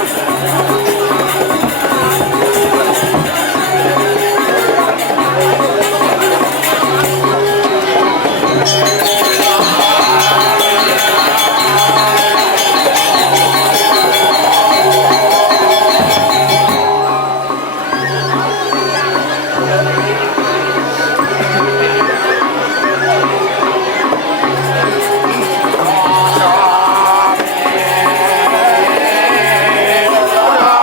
Hãy subscribe cho kênh Ghiền Mì Gõ để không bỏ lỡ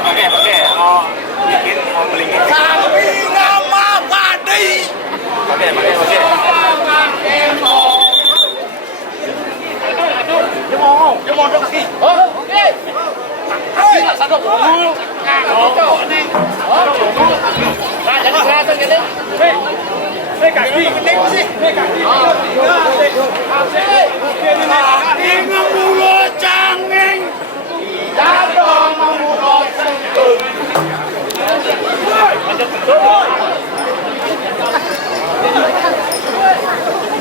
pakai. Oh, bikin mau melingkar. Kami nama Padi. Pakai. Dia mau dong kaki. Oh, oke. Kaki nggak sadar dulu. Nah, jadi kelihatan gitu. Kaki. Kaki ngemulut cangeng. Jatuh memulut sentuh.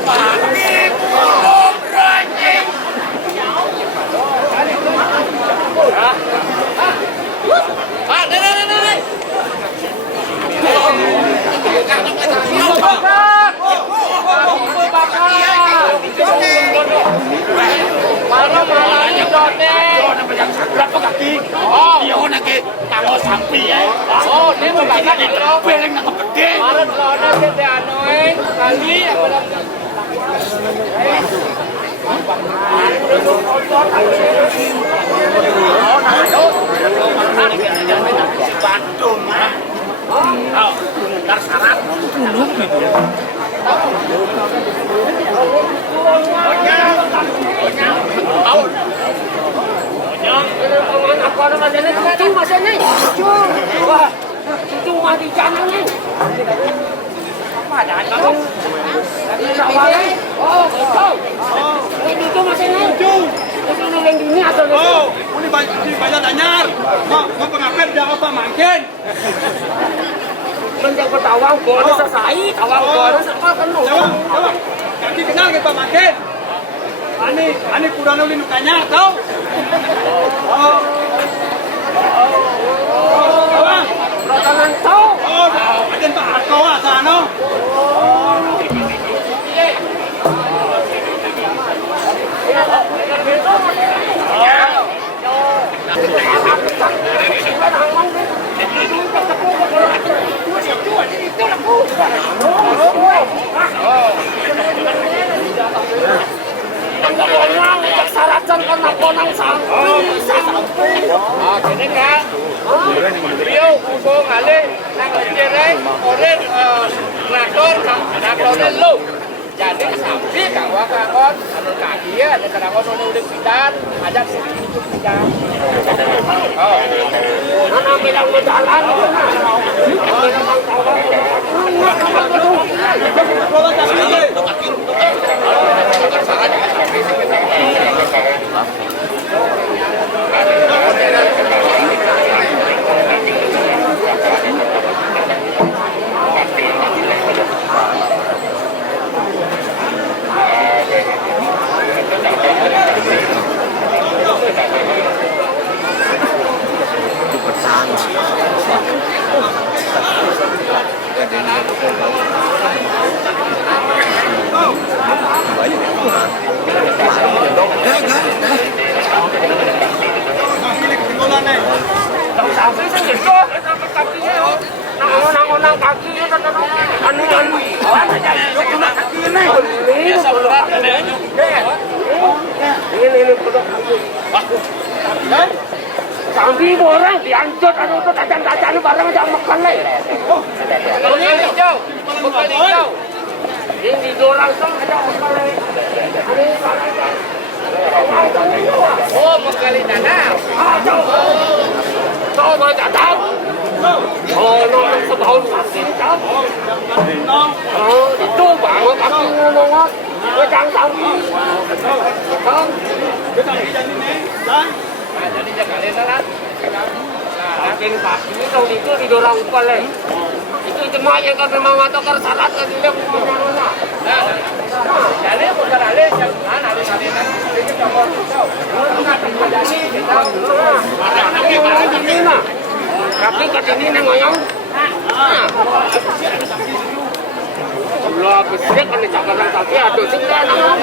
Kaki mulut ranjing. Nih. Berapa kaki? Oh, Iya, nanti tanggal sampai ya. oh, ini mau banyak nih loh. Peleng nangkep gede. Maret lawannya kita anuin kali apa Bandung. Oh, ntar syarat. apa namanya itu masanya wah itu mah di jalan nih apa ada kamu oh itu masanya itu yang ini atau Oh, ini banyak danyar. Mau pengapen dia apa makin? menjang petawang boleh selesai tawang boleh apa kan Coba. Kaki kenal ke Pak Makin. Ani kurang ulin nukanya tau? Oh. Bang. ratanan tahu Oh, ajen Pak Arko sana. Saratan karena ponang sampai. Ah, gini kan? Beliau hubung alih nang cerai orang traktornya lu. Jadi sampai kawan anu kaki ya, ada kawan anu udah pindah, ajak sini ikut pindah. Oh, mana bilang jalan? Sampai saya gitu, sampai kakinya, nang kaki itu, anu, ini kodok kaki. Sampai orang diancut, anu itu tajan-tajan barang aja makan lagi. Bukan hijau. Ini dorang tuh ada makan lagi. Oh, mengkali tanah. Coba datang. Oh, nong setahun masih cap. Oh, itu banget aku ngomong. Wedang sampi. Kang. Jadi jangan lihat. Agen kaki itu itu didorong oleh. Itu jemaah yang kan memang atau syarat kan dia mana. Jadi bukan alih yang mana ada salinan. Itu kamu tahu. Jadi kita kaki ini ngoyong. Allah besar kan cakaran kaki aduh tinggal nama.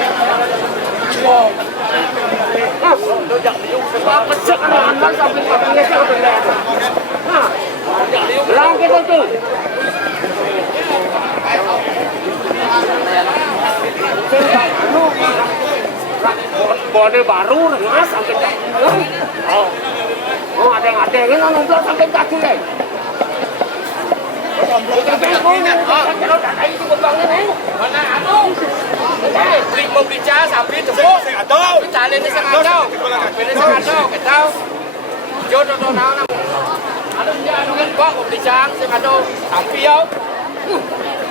Sebab besar kan andan sampai kakinya sih udah. Lang kita tuh. Bode baru nggak sampai oh Oh, ada yang nonton sampai kaki ya. Beli mau bicara sampai tepuk. Bicara ini sangat jauh. Ini sangat jauh. Kita jodoh doang. Ada kan kok mau bicara sangat jauh. Sampai jauh.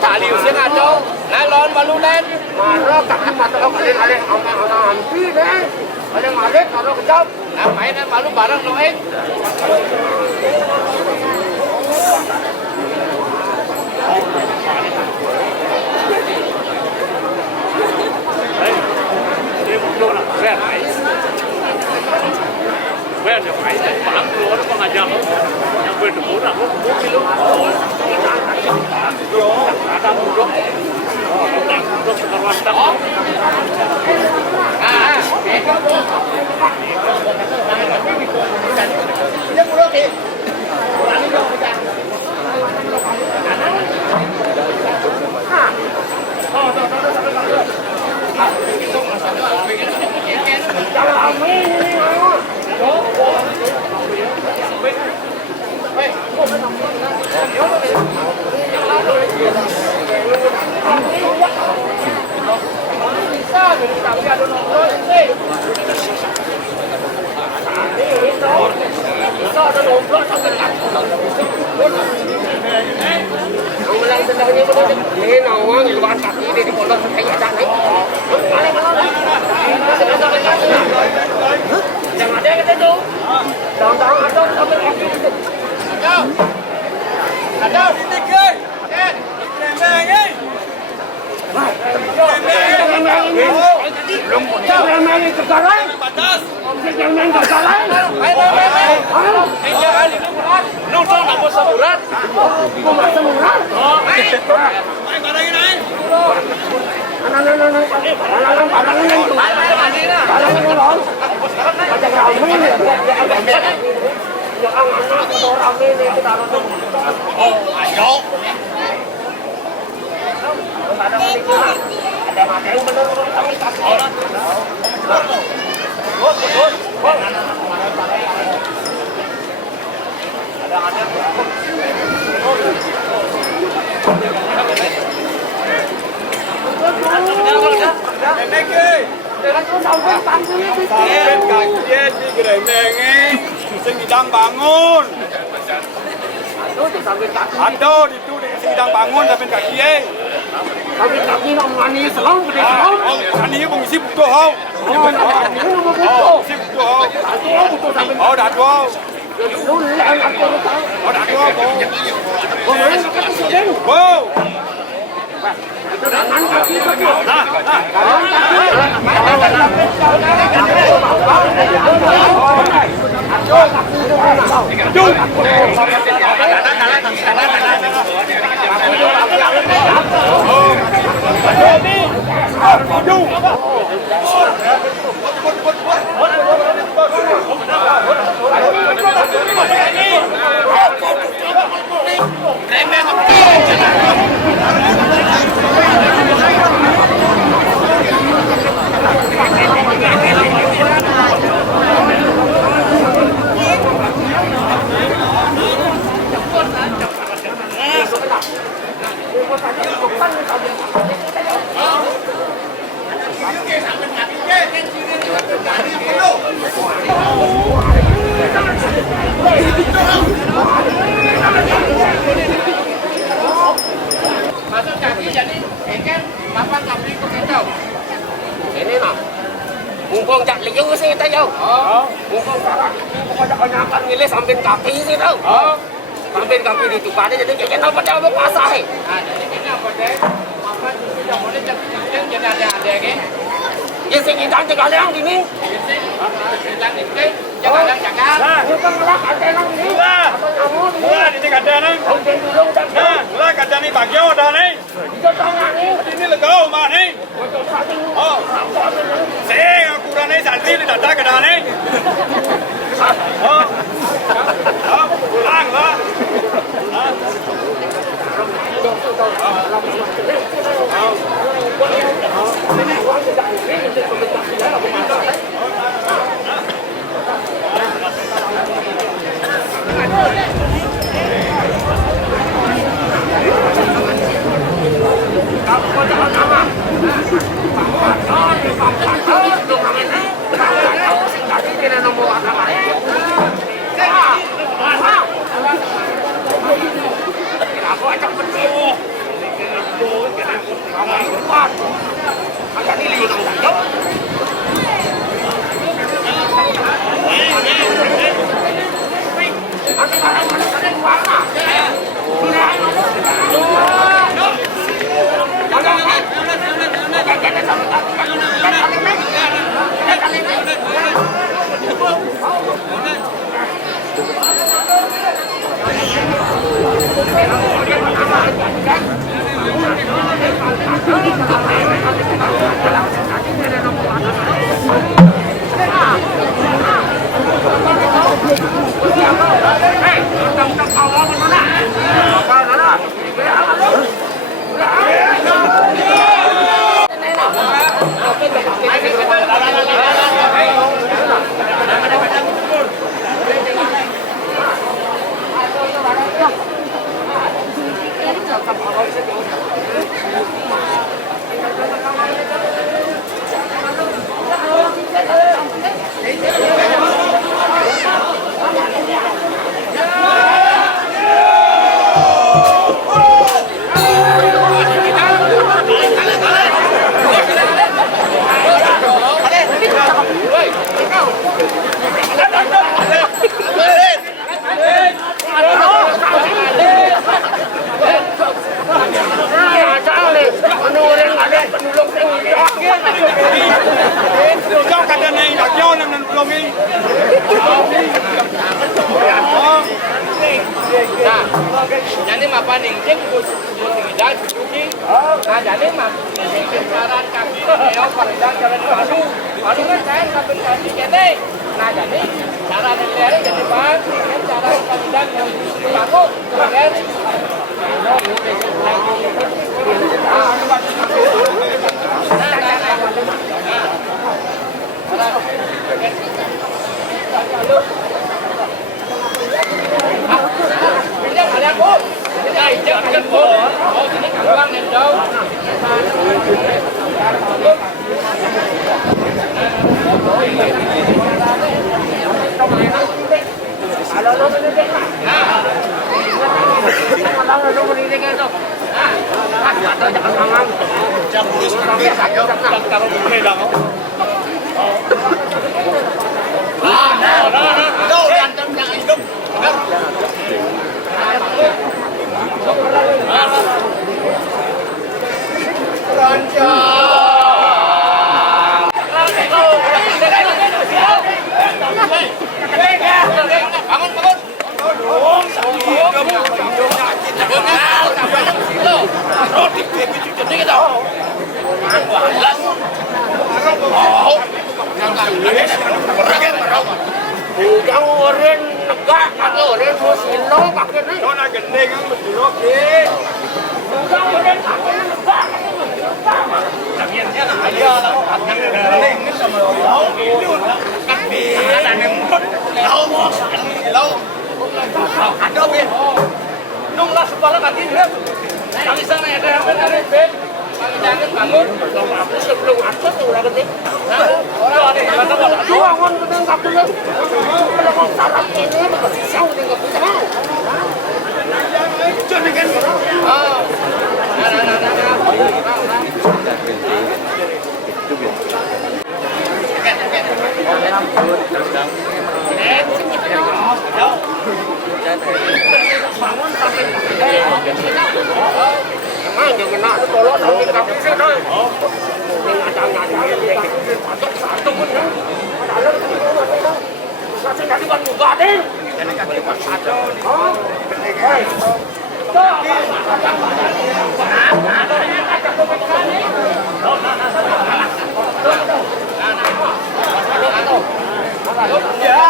Tali sangat jauh. Nalon balu len. Marah kaki mata kalian ada ampi deh. Ada ngalet kalau kejap. Nah main dan malu bareng loeng. Quen thì phải bán lúa nó có ngày giờ không? Nhưng quên được bố là bố đi lúc ada mudah. Untuk sekarang tak. Sedang bangun. Aduh, itu sedang bangun sampai kaki Sampai kaki nak mani selang gede selang. Oh, ini pun isi butuh hau. Oh, ini nama butuh. Isi butuh hau. Aduh, butuh sampai. Oh, dah tua. Dulu yang aku tahu. Oh, dah tua. Oh, mana nak kata sedang? Wow. Tangan kaki kaki. Masuk kaki jadi kan papan kaki kok kacau. Ini nak. Mumpung tak liu sih kita jauh. Mumpung tak kebanyakan milih sampai kaki sih tau. Sampai kaki di tukarnya jadi kayak kenapa dia mau pasah? Nah, jadi kenapa deh? Papan itu tidak boleh jadi ada kan? Yang sing hidang jaga yang ini. Jangan itu, jangan jangan. Bukan melak ada yang ini. Atau nyamuk ini. Wah, ini kada nih. Mungkin dulu udah. Nah, lah kada nih bagio dah nih. Itu tangan ini. Ini legau mah nih. Untuk satu. Oh, saya kurang nih santi ni data kada nih. Oh, oh, pulang lah. Kau kata naik dah jauh nak belum ni. Nah, jadi mah paning cek tinggal cuci. Nah, jadi mah jalan kaki leo pada jalan baru. Baru kan saya kapan kaki jadi. Nah, jadi cara lele jadi bang, cara kandidat yang baru kemudian Jangan orang negak atau orang muslim pakai ni. Kau nak gendeng kan berdua ke? Jangan orang pakai negak. Akhirnya nak ayah lah. Gendeng ni sama lau. Kami ada nembut. Lau. Ada be. Nung lah sepala kaki dia. Kali sana ada yang benar be. Jangan bangun. Aku sebelum asap tu orang ketik. Orang ada yang kata apa? Dua orang dengan kaki tu. Kalau kau sarap ini, masih jauh dengan kita. Jangan kan. Oh. Bangun sampai emang jangan nak tolong sampai kaki sini. Ini ngacang-ngacang dia kaki satu pun. Kalau kasih kasih kan juga deh. Jangan kaki pas satu. Oh. Hei. Ya.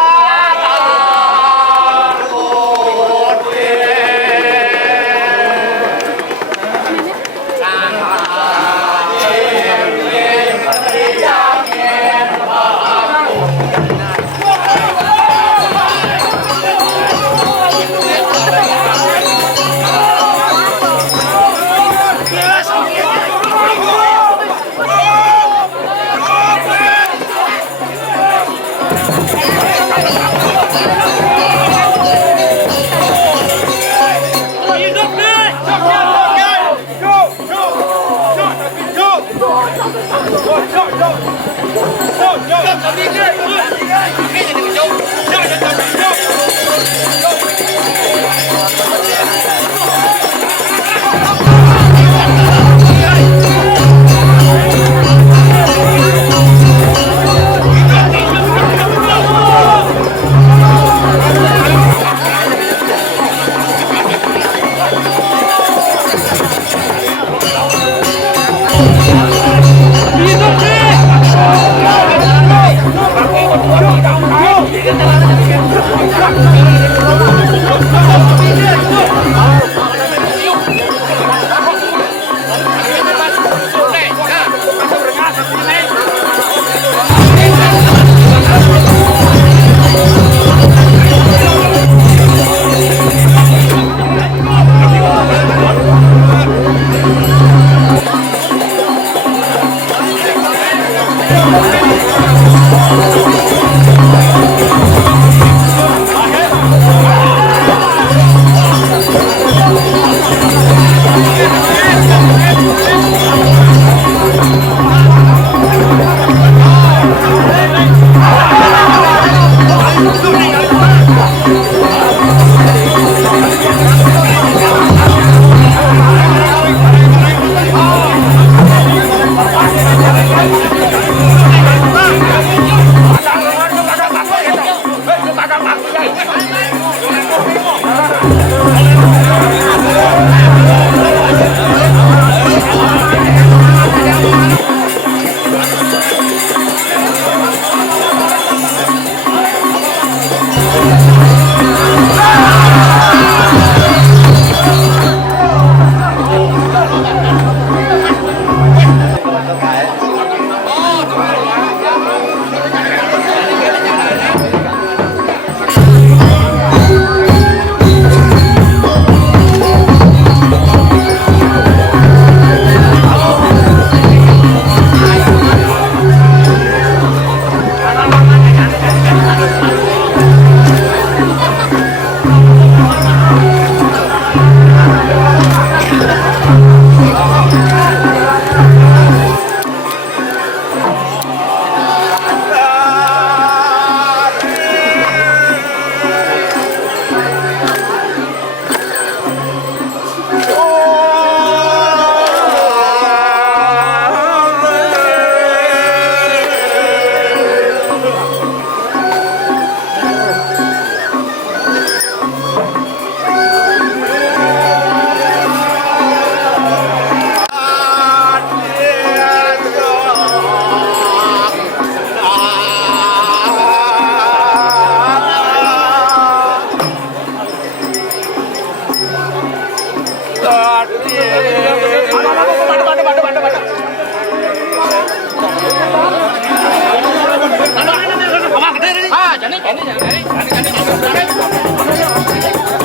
Ah, jadi ini jadi.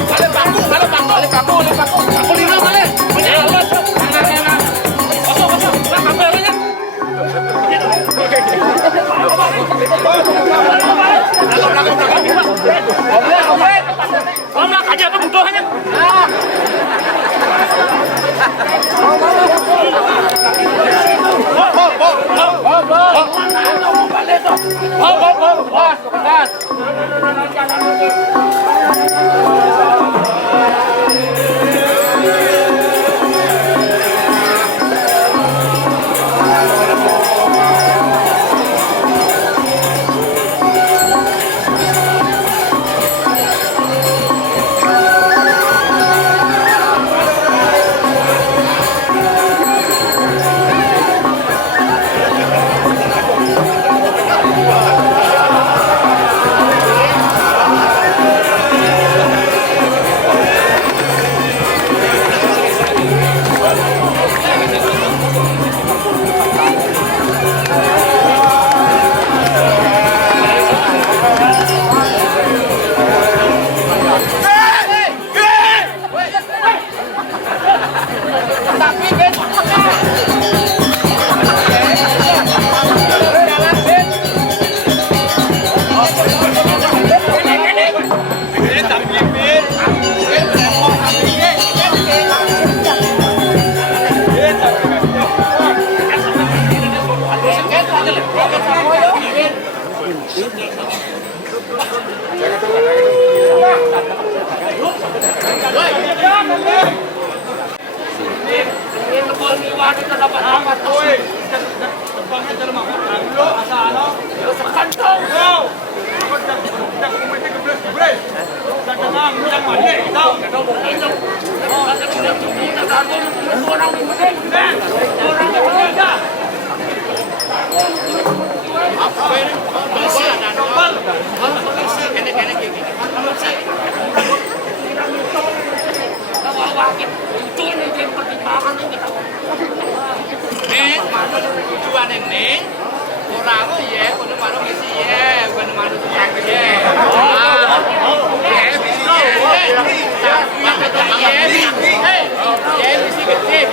Balik paku. Paku lima balik. Kosong. Lah kameranya. Belakang aja tuh butuhannya. Tujuan ini orang ya, kalau malu misi ya, bukan malu tukang ya. Misi kecil.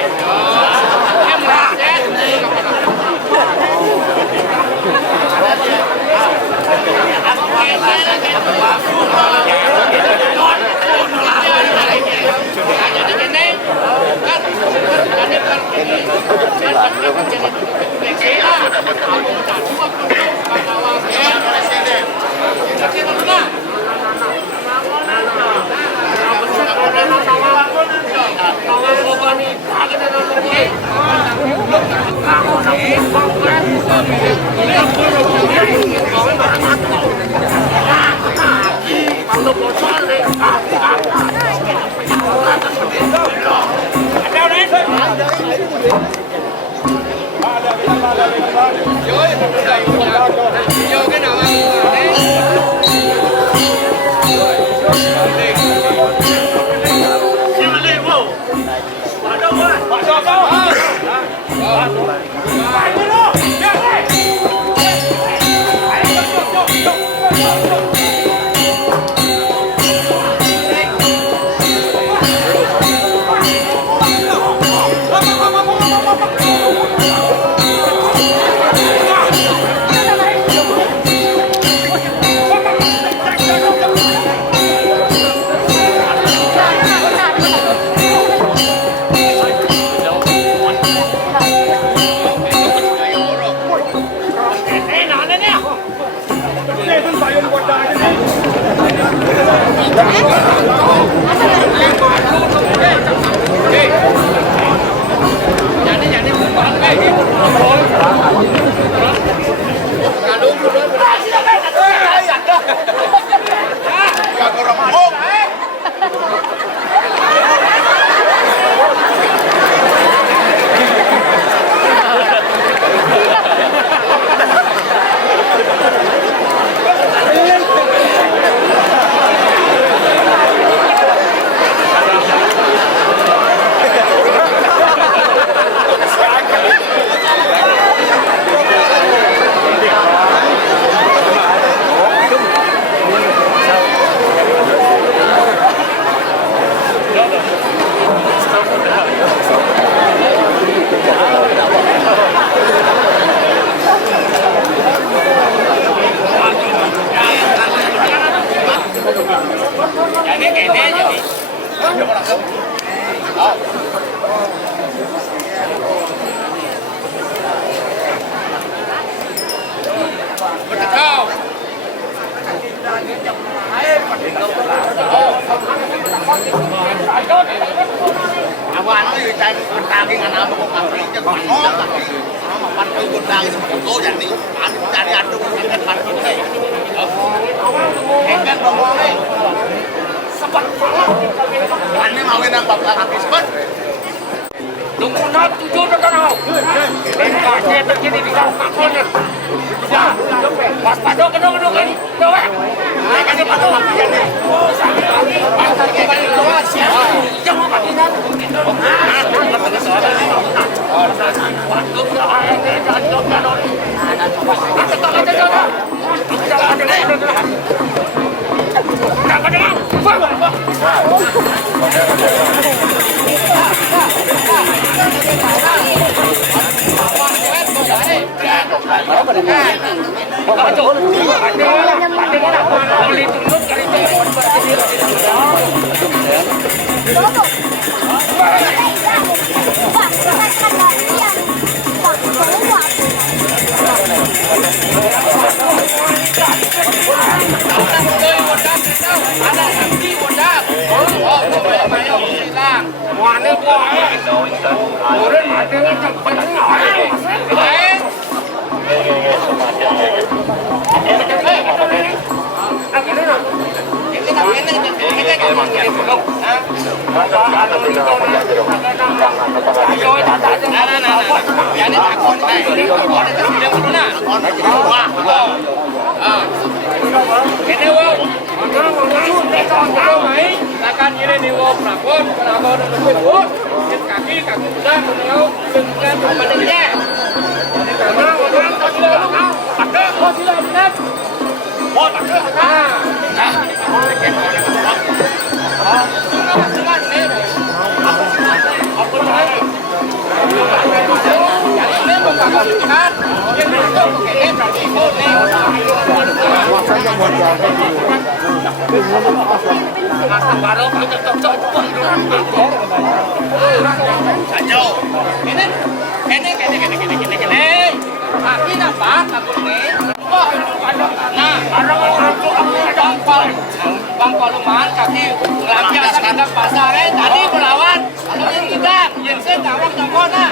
Awan itu cai bertanding anak aku kaki jangan ngomong kaki. Pan itu bertanding sebetulnya jadi cari adu dengan pan itu. Enggan ngomong nih. Sepat pan ini mau nang bapak kaki sepat. Tunggu nak tujuh terkenal. Engkau terjadi di dalam kakinya. Ya, waspada kedua ini. Doa. Mereka ni padu. Jangan pakai Bang Paluman kaki lampias kandang pasar tadi melawan kalau yang tidak yang saya tawak jangkona.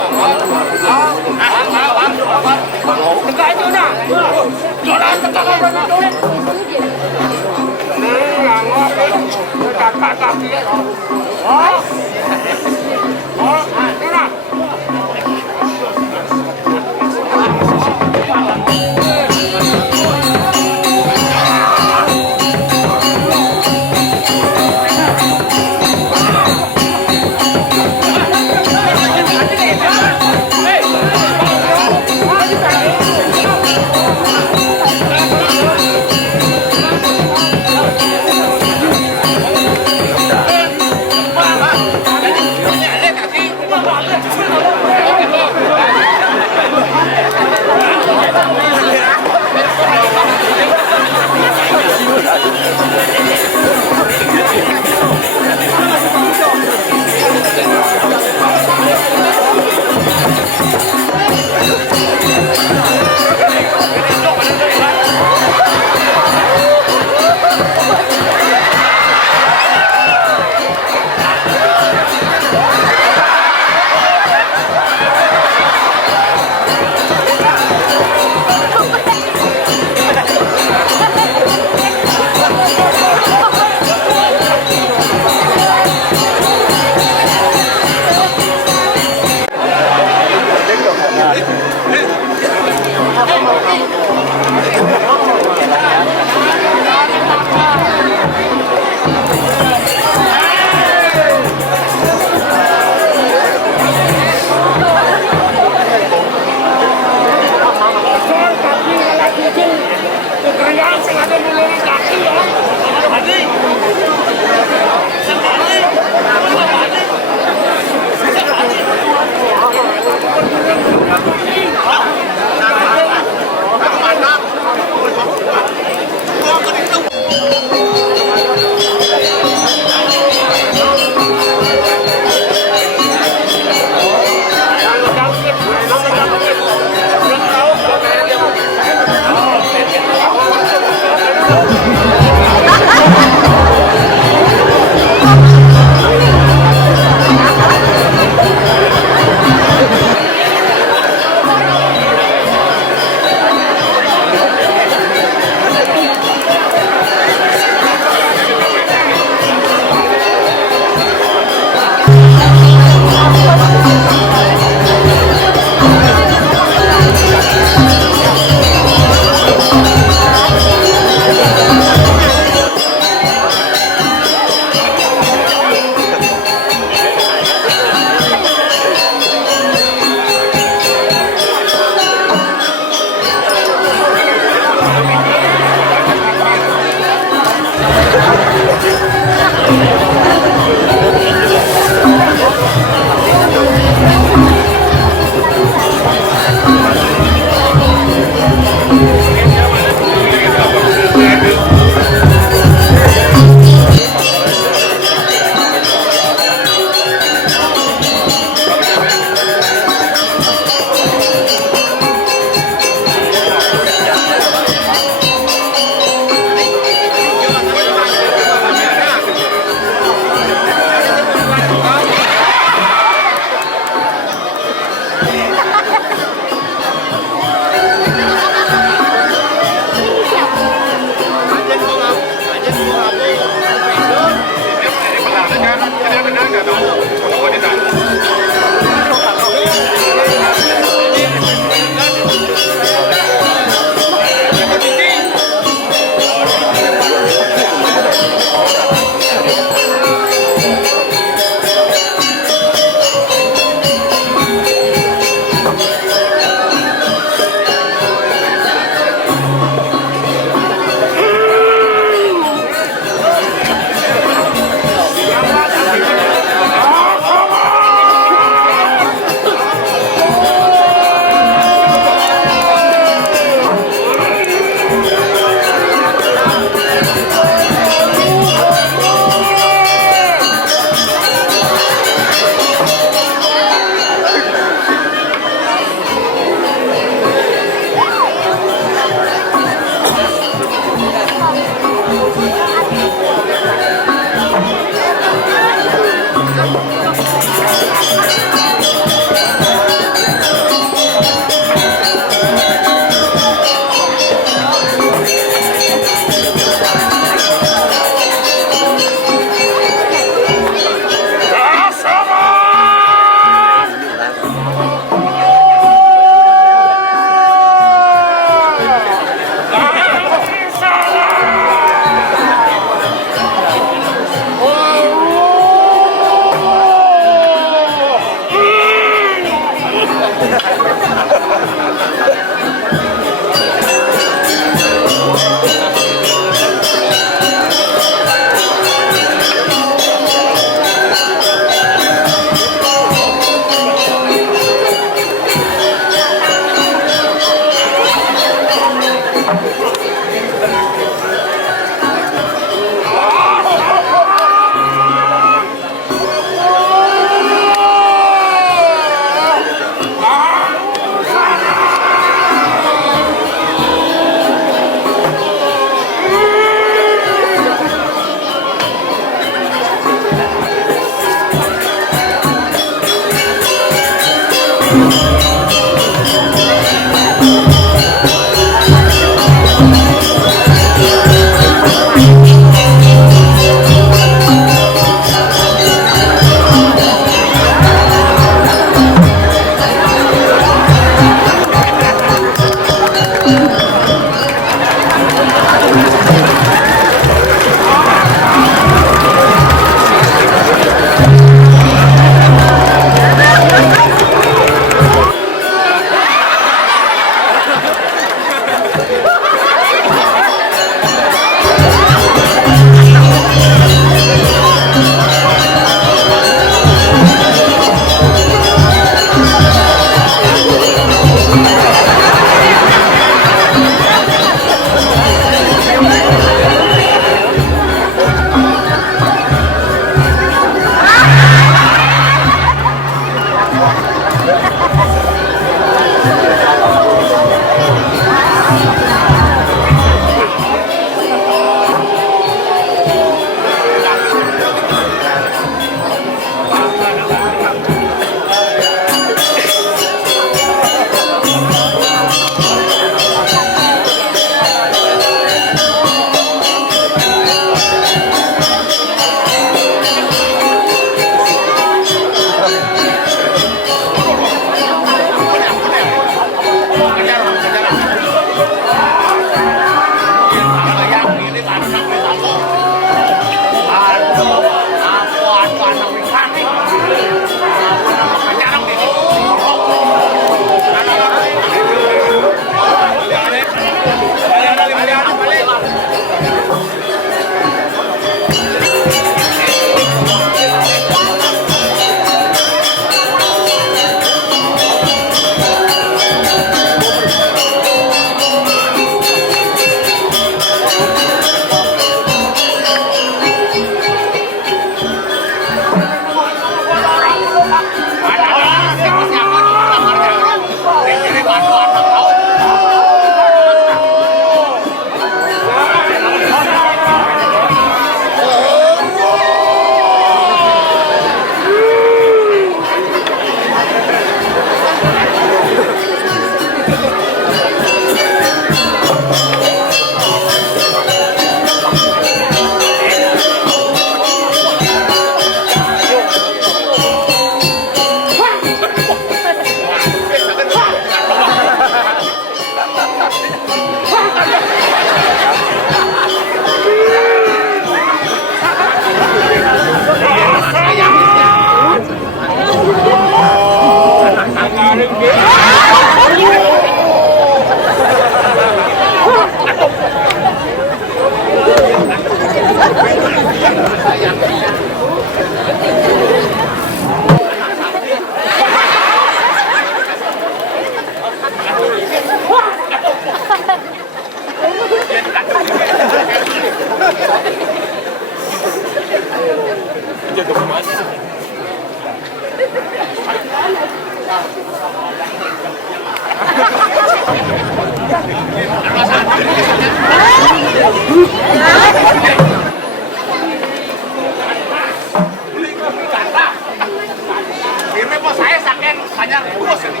Ini bos saya saking banyak urus ini.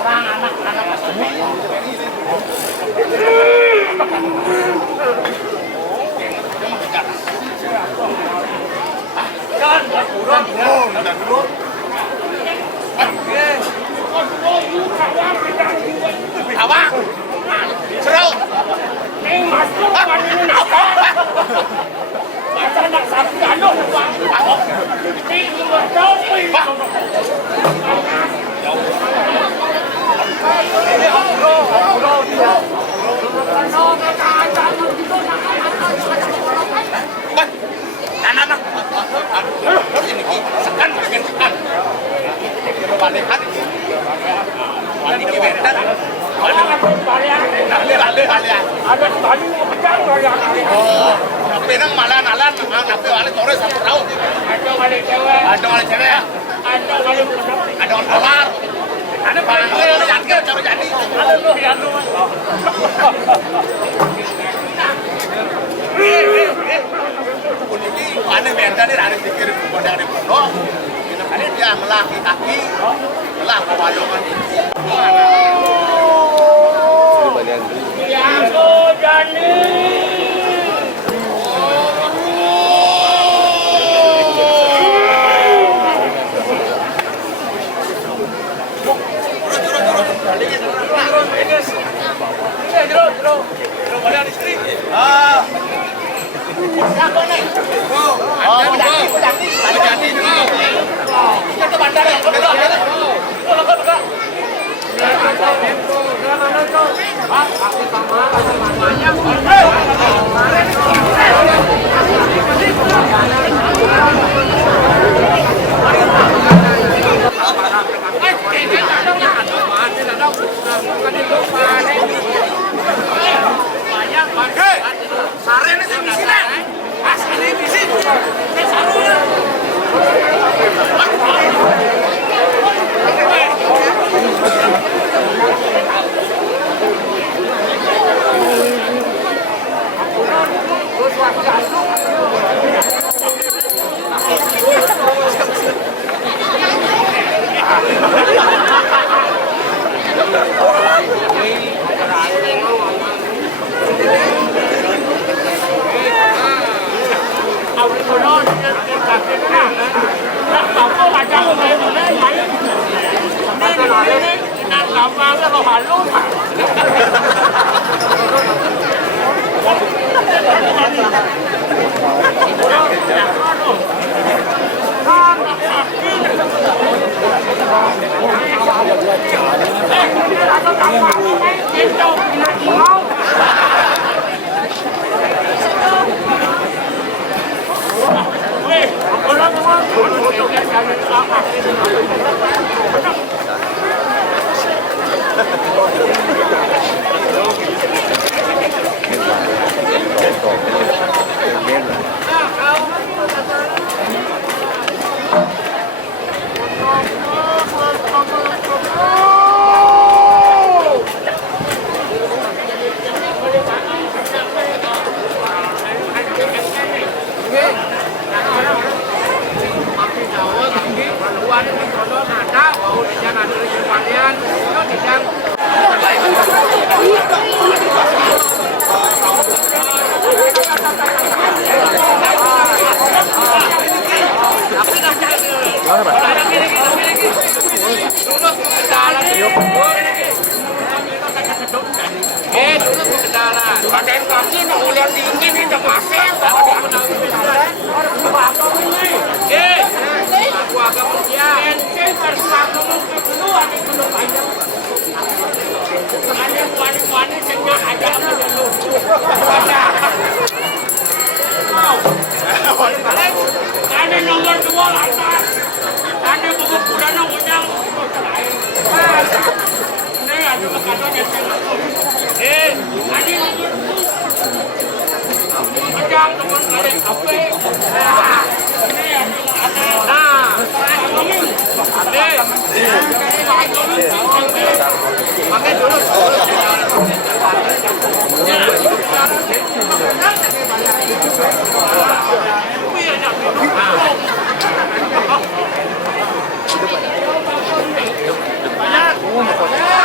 orang anak-anak kan kurang apa seru ini masuk kan ini apa anak sapi anu ini berdopi anak-anak ini sekan makin sekan balik hati balik ke bentar ada tadi pedang oh penang malah nalan nape balik sore satu tahun ada balik cewek ada balik cewek ada balik ada orang keluar ada panggil jangan cara jadi ada lu yang lu ini mana benda ni dari pikir pada dari pulau ini dia melaki kaki melah kewajongan ya aku Jani Ada nomor 2 lantas. Ada buku pudana undang. Ini ada makanan yang ada Padang teman ada apa? Pakai dulu. Banyak.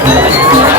Thank you.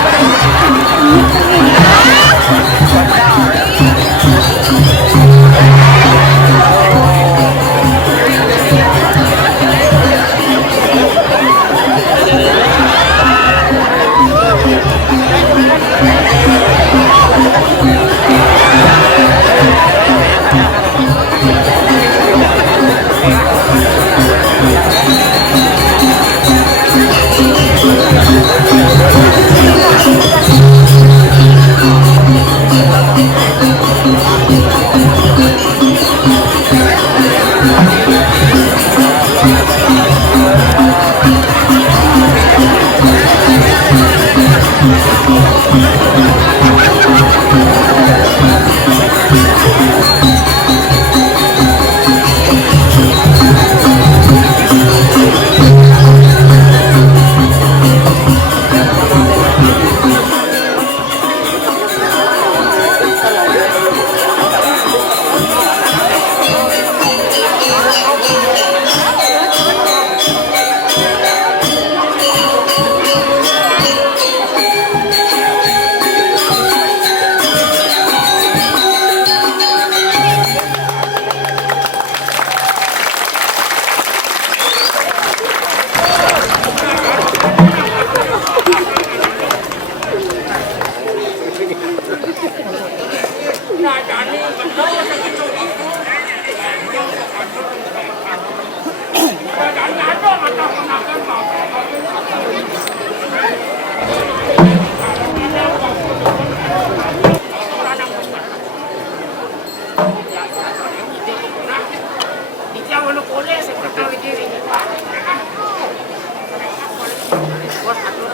Yang mana boleh seperti diri ini Pak. Bos atur.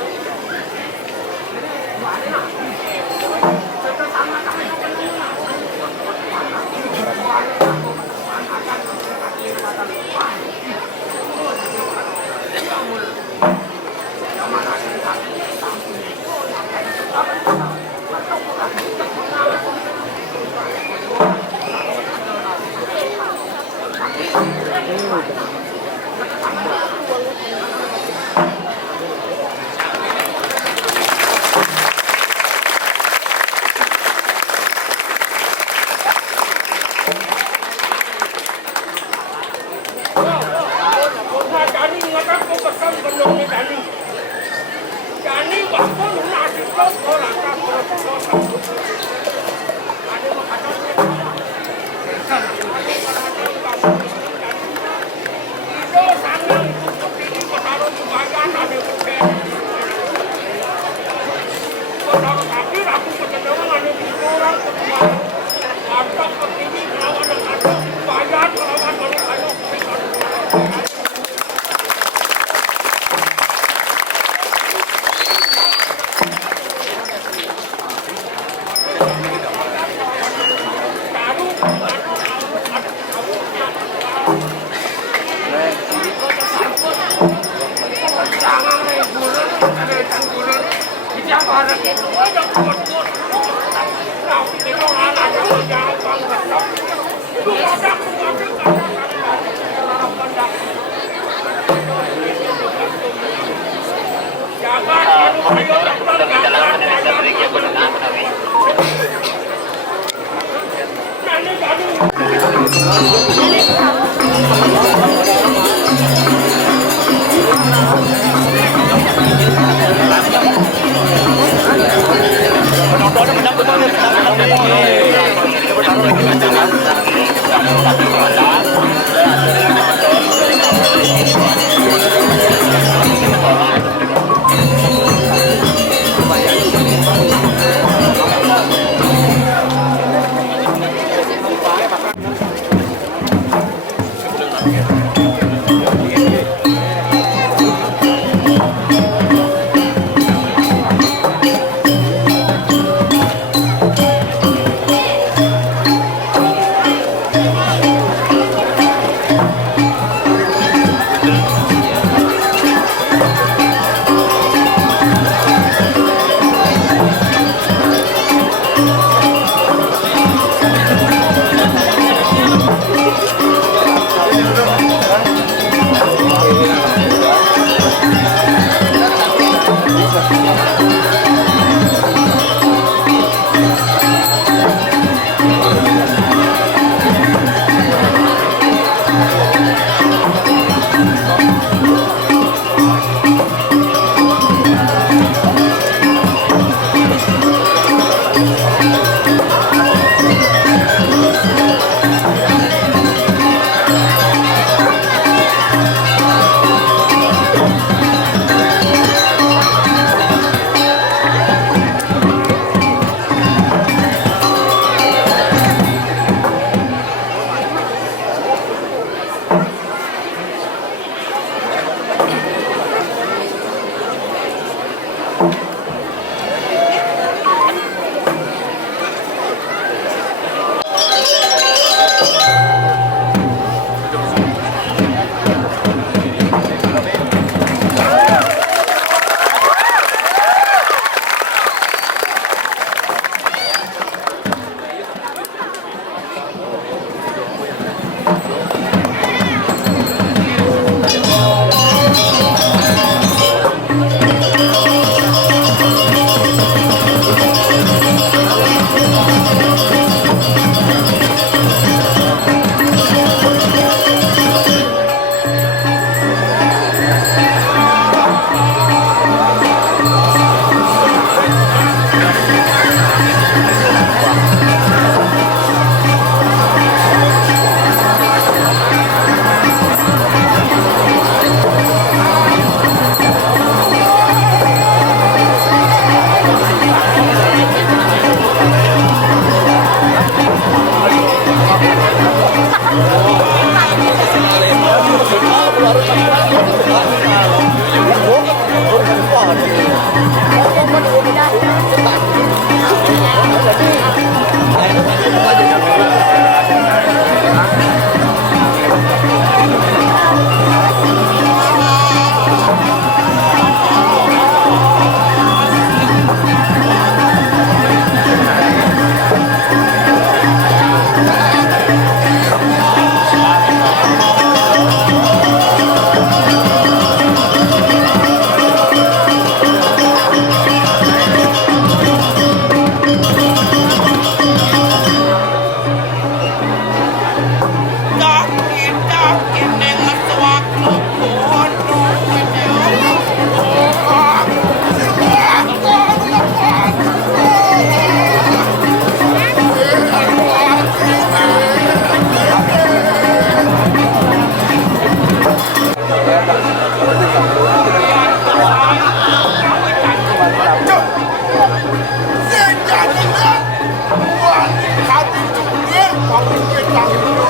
Pangkitang itu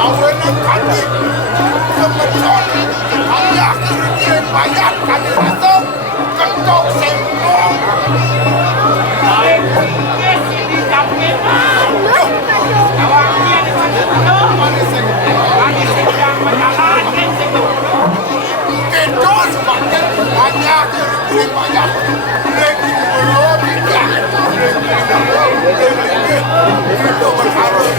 Awen kaki Kemenson Ayah kiri banyak kaki masuk Kentok sengkong Baik, yes, ini kampeman. Awak dia di mana dulu? Mana sengkong Lagi sedang berjalan, Itu semakin banyak kiri banyak Lagi belum tidak Itu berharap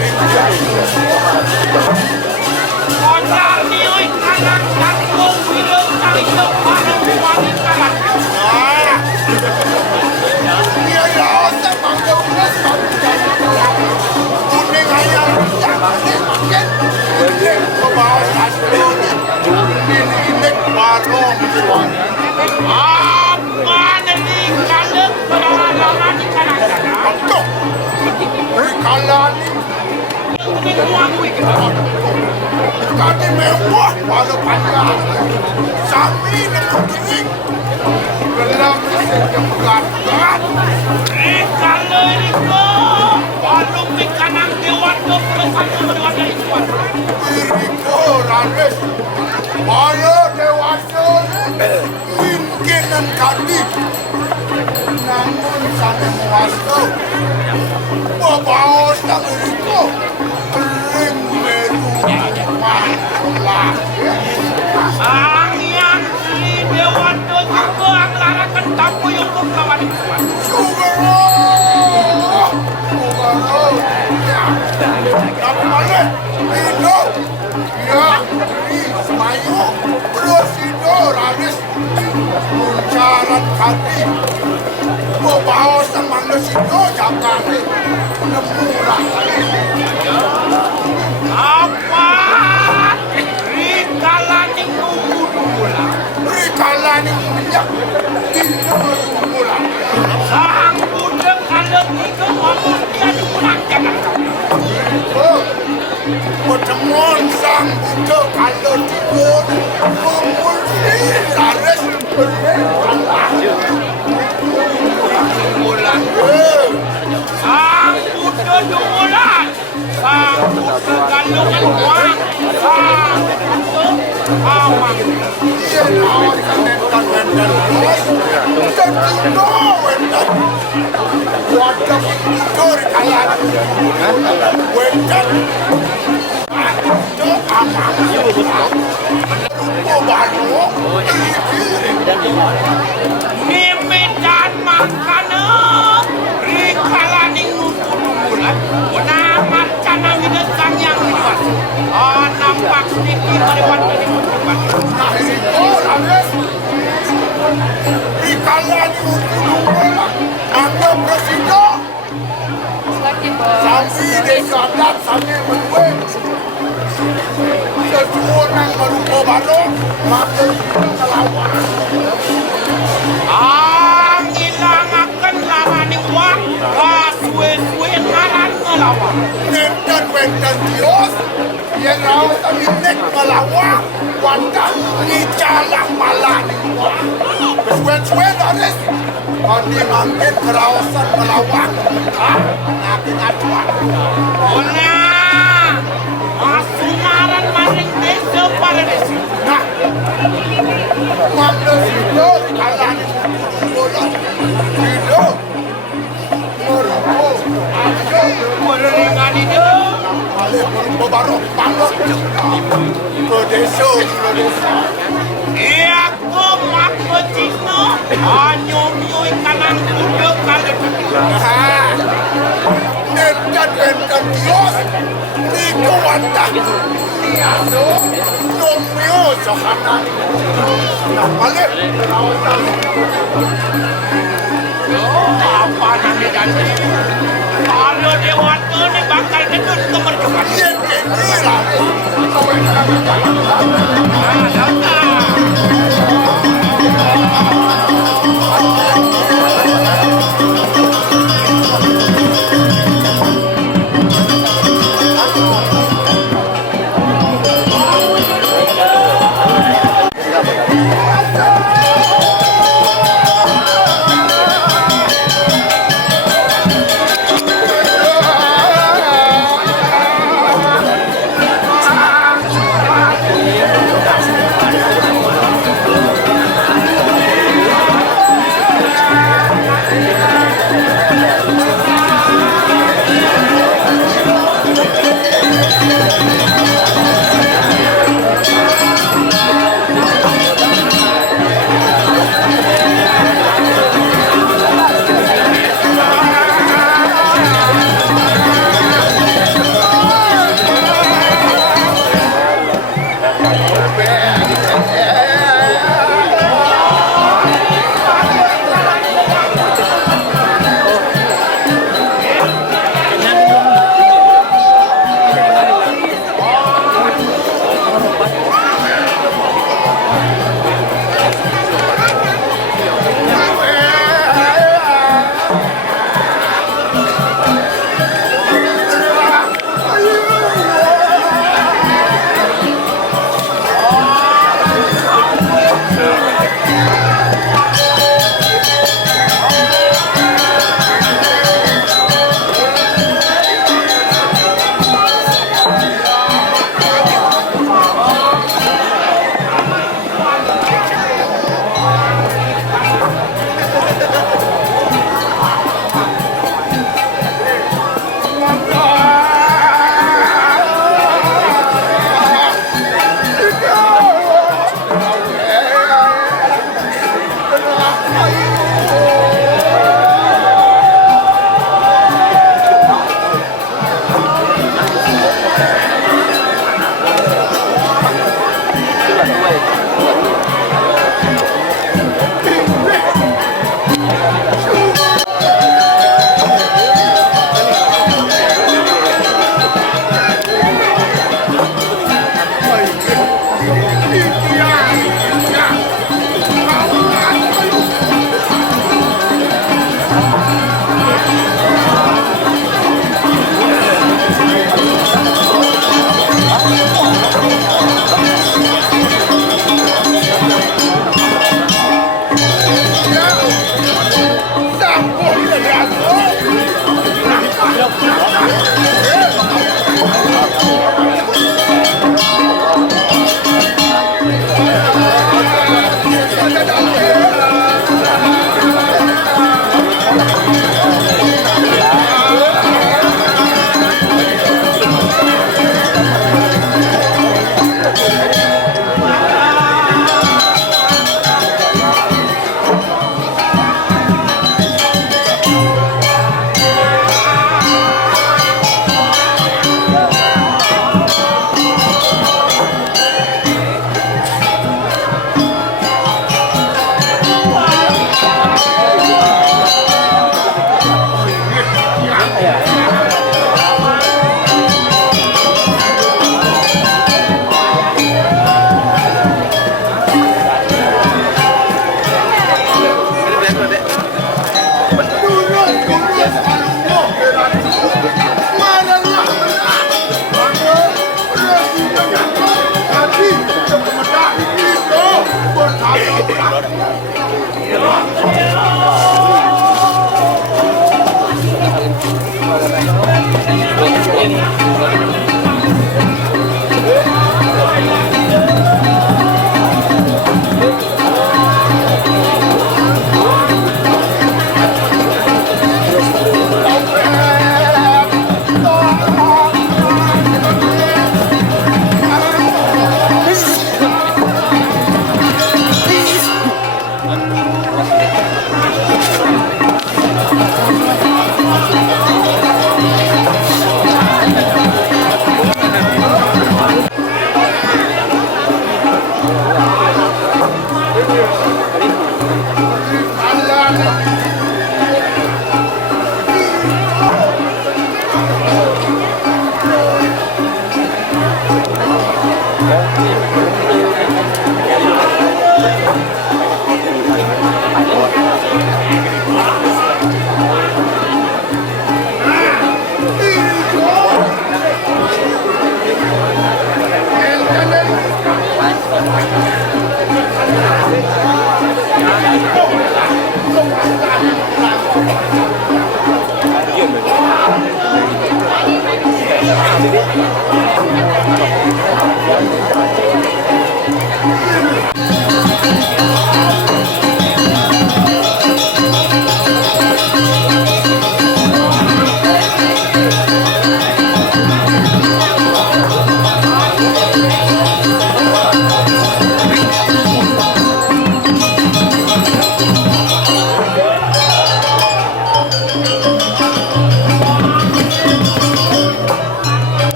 kota nioi kanan kangkung bilang kali depan wanita lagi. Dia rasa bangga plus kuning ayam makin pembahasan ini barong Apa nanti kalau berhalangan di kanan-kanan? untuk kalan Ini mengakui kita. kami mewah pada panjang sami namun kering dalam mesin berat Kalau ini kok baru di kanan dewan ke depan dewan dari tuan. Iriko Ranes Para dewasa Mungkinan kami Namun sana muasta Babaos ng Iriko Ring meru Malah Ang yang di dewan itu juga ang larakan tamu yang berkawan di tuan. Sugaro Sugaro Nabi Malik Indo Ya Ismail Prosido Ranes Muncaran kami Babaos ng manusia Jangan Nemurah Apa? Rikalan yang nunggu lah. Rikalan yang minyak Tidak mula Sang budak kalau itu ngomong dia dikurang jangan. Pertemuan sang buddha kalau tidur Memulsi laris berlengkala Bulan. Sang budak dumulan. Sang budak kandungan uang. Sang budak awang. Ia lawan mendan bos Tertidur wendan Wadah tidur kalian Wendan Itu aman Rupo balu Mimpi dan makanan. Rikalan yang nunggu bulan. Nama canang hidup sang yang hidup. Nampak sedikit dari wanita di bulan. Nah itu Rames Rikalan untuk bola Anda presiden Sampai desa adat sampai menue Sesuatu yang merupa baru Maka kita lawan Ilang akan lawan uang. Suwe-suwe ngaran ngelawan. Nenten wenten dios Yang rawat kami nek melawan Wandang ni jalan malah Besuen-suen Rames Kami mampir kerawasan melawan Nabi aduan Olah. Masumaran maring desa pada desa. Nah, makna hidup kalian bola hidup merupakan ada Merenungan itu. oleh merupakan barok bangun ke desa Ia ko makko cino. Nyoi kanan budak kalau nah nenten dios ni kuwanda ni ado nomio sahana nah balik apa nanti janji. Kalau dewata ni bakal ketut kemerdekaan. yen ini lah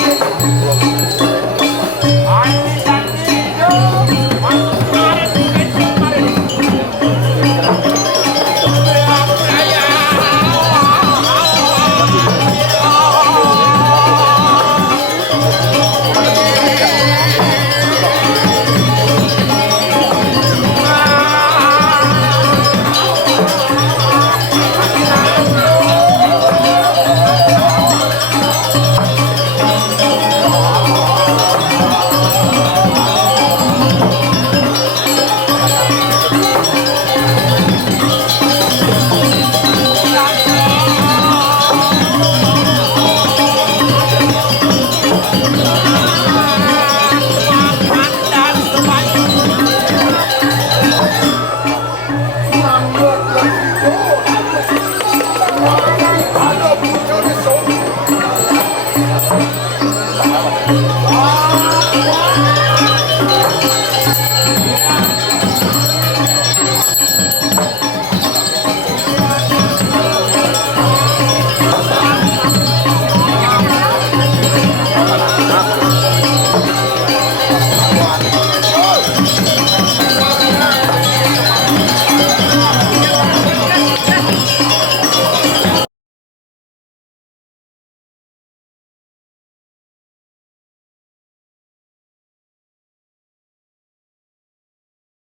รวม